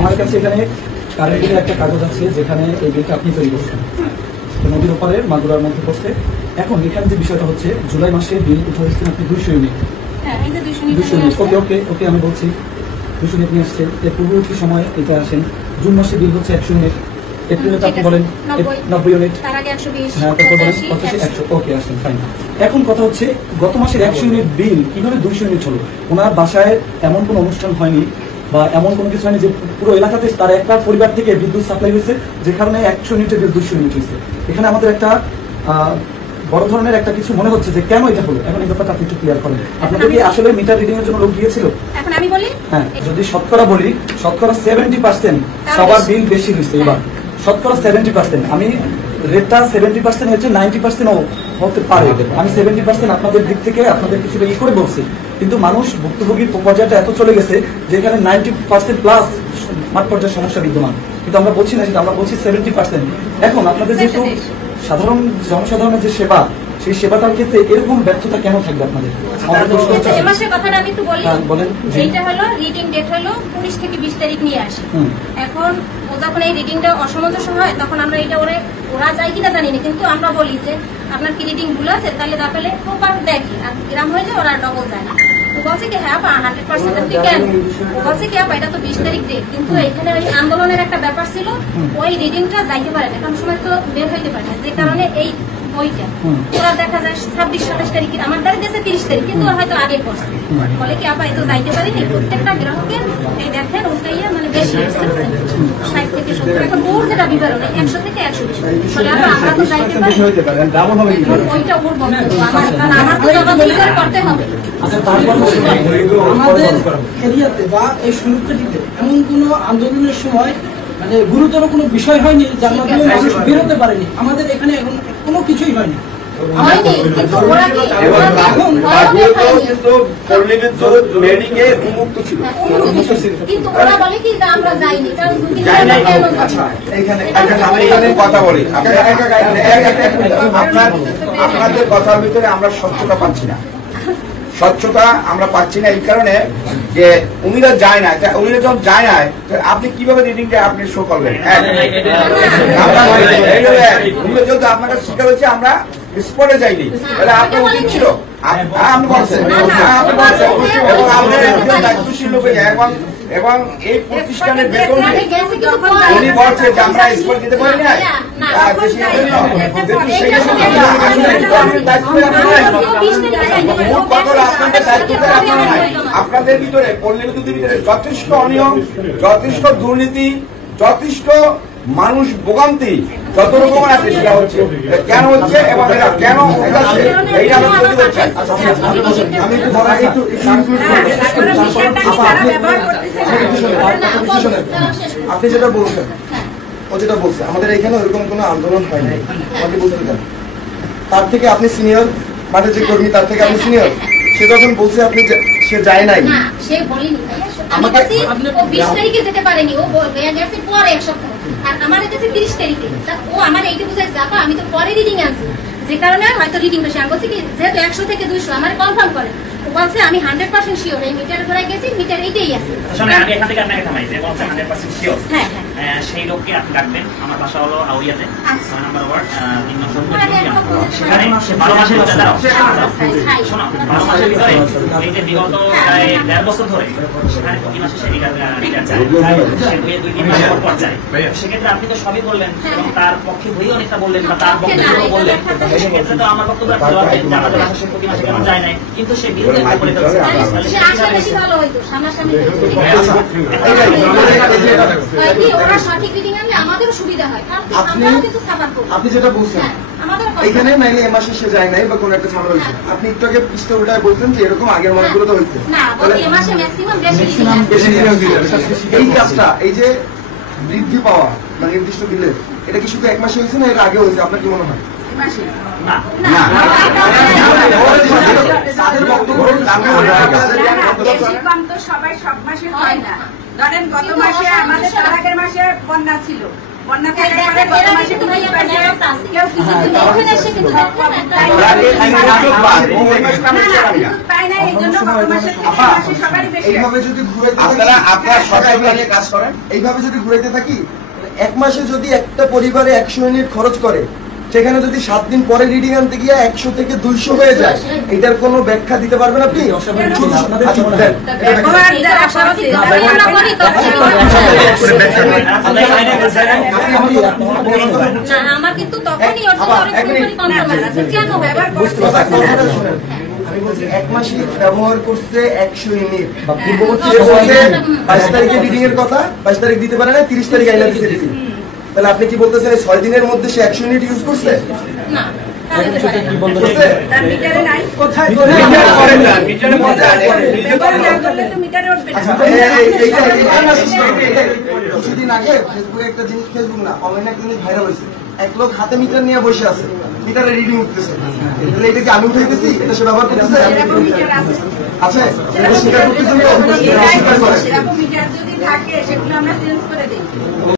আমার কাছে এখানে কারেন্টের একটা কাগজ আছে যেখানে এই বিলটা আপনি তৈরি করছেন, নদীর ওপারে মাগুরার মধ্যে পড়ছে। এখন এখানে যে বিষয়টা হচ্ছে জুলাই মাসে বিল উঠে দিচ্ছেন আপনি 200 ইউনিট। 200 ইউনিট, ওকে ওকে ওকে আমি বলছি 200 ইউনিট নিয়ে আসছেন। এর পূর্ববর্তী সময় এটা আসেন জুন মাসে বিল হচ্ছে 100 ইউনিট, এপ্রিলে আপনি বলেন 90 ইউনিট, হ্যাঁ তারপর বলেন 85, 100, ওকে আসেন ফাইন। এখন কথা হচ্ছে গত মাসের 100 ইউনিট বিল কিভাবে 200 ইউনিট হলো? ওনার বাসায় এমন কোনো অনুষ্ঠান হয়নি বা এমন কোনো কিছু হয়নি যে পুরো এলাকাতে তার একটা পরিবার থেকে বিদ্যুৎ সাপ্লাই হয়েছে যে কারণে 100 ইউনিটের বিল 200 ইউনিট হয়েছে। এখানে আমাদের একটা বড় ধরনের একটা কিছু মনে হচ্ছে যে কেন এটা হলো। এখন এই ব্যাপারটা আপনি একটু ক্লিয়ার করেন। আপনাদের কি আসলে মিটার রিডিং এর জন্য লোক গিয়েছিল? এখন আমি বলি, হ্যাঁ যদি শতকরা বলি, শতকরা 70% সবার বিল বেশি হয়েছে এবার, শতকরা 70%। আমি রেটটা 70% হচ্ছে, 90% হতে পারে। আমি 70% আপনাদের দিক থেকে আপনাদের কিছুটা ই করে বলছি, কিন্তু মানুষ ভুক্তভোগীর পর্যায়টা এত চলে গেছে যে এখানে 90% প্লাস মাঠ পর্যায়ের সমস্যা বিদ্যমান, কিন্তু আমরা বলছি না সেটা, আমরা বলছি 70%। এখন আপনাদের যেহেতু সাধারণ জনসাধারণের যে সেবা, সেই সেবাটার ক্ষেত্রে এরকম ব্যর্থতা কেন থাকবে আপনাদের? কথাটা আমি একটু বলি। এইটা হলো রিডিং ডেট হলো 19 থেকে 20 তারিখ নিয়ে আসে। এখন যখন এই রিডিংটা অসামঞ্জস্য হয় তখন আমরা এটা ওরা যায় কিনা জানি না, কিন্তু আমরা বলি যে আপনার কি রিডিং ভুল আছে, তাহলে তাহলে প্রপার দেখি, আর গ্রাম হয়ে যায় ওরা ডবল যায় না। বলছে কি হ্যাঁ 100% আপনি কেন, বলছে কি এটা তো 20 তারিখ ডেট, কিন্তু এখানে ওই আন্দোলনের একটা ব্যাপার ছিল, ওই রিডিংটা যাইতে পারে না, কারণ সময় তো বের হইতে পারে না, যে কারণে এই ওইটা ওরা দেখা যায় 26-27 তারিখ, আমার দ্বারা গেছে 30 তারিখ, কিন্তু হয়তো আগে করছে। বলে কি আপা এতো যাইতে পারিনি, প্রত্যেকটা গ্রাহকের এই দেখেন উল্টাইয়া মানে বেশি 60 থেকে 70। এখন ওর যেটা বিবরণ 100 থেকে 120, বলে আপা আমরা তো যাইতে পারি, ওইটা ওর বক্তব্য, আমার তো জবাব করতে হবে। আমাদের এরিয়াতে বা এই সুরক্ষাটিতে এমন কোনো আন্দোলনের সময় মানে গুরুতর কোনো বিষয় হয়নি যার মাধ্যমে মানুষ বেরোতে পারেনি। আমাদের এখানে এখন কোনো কিছুই হয়নি। কথা বলি, আপনাদের কথার ভিতরে আমরা স্বচ্ছতা পাচ্ছি না, স্বচ্ছতা আমরা পাচ্ছি না এই কারণে যে উনিরা যায় না, উনিরা যখন যায় না আপনি কিভাবে রিডিংটা আপনি শো করবেন? উনিরা যদি আপনাকে শিখা হচ্ছে আমরা স্পটে যাইনি, তাহলে আপনার উচিত ছিল আপনি বলছেন, এবং আপনার দায়িত্বশীল লোক এবং এই প্রতিষ্ঠানের বেতন উনি বলছে যে আমরা স্পট দিতে পারি না, আপনাদের ভিতরে পল্লী বিদ্যুতের ভিতরে যথেষ্ট অনিয়ম, যথেষ্ট দুর্নীতি, যথেষ্ট মানুষ ভোগান্তি, যত রকম আছে সেটা হচ্ছে কেন হচ্ছে এবং এটা কেন হচ্ছে এইটা আমরা বলতে চাই। আমি আপনি যেটা বলছেন, ও যেটা বলছে আমাদের এখানে ওইরকম কোনো আন্দোলন হয় নাই, আমাকে বলতে দেন। তার থেকে আপনি সিনিয়র, মাঠের যে কর্মী তার থেকে আপনি সিনিয়র, সে যখন বলছে আপনি সে যায় নাই, সে বলেনি আমাকে 20 তারিখে যেতে পারেনি, ও গেছে পরে এক সপ্তাহ, আর আমার কাছে 30 তারিখে। ও আমার এইটা বুঝাই যাবা আমি তো পরে রিডিং আনছি, যে কারণে হয়তো রিডিং বেশি। আমি বলছি কি যেহেতু 100 থেকে 200 আমার কনফার্ম করে, ও বলছে আমি 100% শিওর এই মিটার ঘোরায় গেছি, মিটার এইটাই আছে। আমি এখান থেকে আপনাকে থামাই যে বলছে 100% শিওর, হ্যাঁ সেই লোককে আপনি ডাকবেন। আমার বাসা হলো আউরিয়াতে 6 নম্বর ওয়ার্ড 3 নম্বর। সেখানে 12 মাসের ভিতরে শোনো 12 মাসের ভিতরে এই যে বিগত প্রায় 1.5 বছর ধরে সেখানে প্রতি মাসে সে রিটার্ন চায়, সে 2-3 মাস পর যায়। সেক্ষেত্রে আপনি তো সবই বললেন এবং তার পক্ষে হয়ে অনেকটা বললেন বা তার পক্ষে বললেন, সেক্ষেত্রে তো আমার বক্তব্য রাখতে পারবেন যে আমাদের বাসা সে প্রতি মাসে কেন যায় নাই, কিন্তু সে বিরুদ্ধে বলে ফেলছে। আপনি যেটা বলছেন এখানে নাইলে এ মাসে সে যায় নাই বা কোন একটা ঝামেলা হয়েছে, আপনি একটু আগে পৃষ্ঠে উল্টায় বলছেন যে এরকম আগের মাসগুলো তো হয়েছে। এই কাজটা এই যে বৃদ্ধি পাওয়া বা নির্দিষ্ট বিলে, এটা কি শুধু 1 মাসে হয়েছে না এর আগে হয়েছে? আপনার কি মনে হয়? সবাই সব মাসে হয় না। ধরেন গত মাসে আমাদের তার আগের মাসে বন্যা ছিল, এইভাবে যদি ঘুরাইতে থাকি 1 মাসে যদি একটা পরিবারে 100 ইউনিট খরচ করে, সেখানে যদি 7 দিন পরে রিডিং আনতে গিয়ে 100 থেকে 200 হয়ে যায়, এটার কোনো ব্যাখ্যা দিতে পারবেন আপনি? আমার কিন্তু তখনই আমি বলছি 1 মাসে ব্যবহার করছে 100 ইউনিট, পূর্ববর্তী 22 তারিখে রিডিং এর কথা, 22 তারিখ দিতে পারে না, 30 তারিখ আইনা দিতে রিডিং। তাহলে আপনি কি বলতেছেন 6 দিনের মধ্যে সে 100 ইউনিট ইউজ করছে? না, কিছুদিন আগে ফেসবুকে একটা জিনিস, ফেসবুক না অনলাইনে একটা জিনিস ভাইরাল হয়েছে, এক লোক হাতে মিটার নিয়ে বসে আছে, মিটারে রিডিং উঠতেছে। তাহলে এটা কি আমি উঠাইতেছি? এটা সে ব্যবহার করতেছে আছে, এটা স্বীকার করতেছেন তো?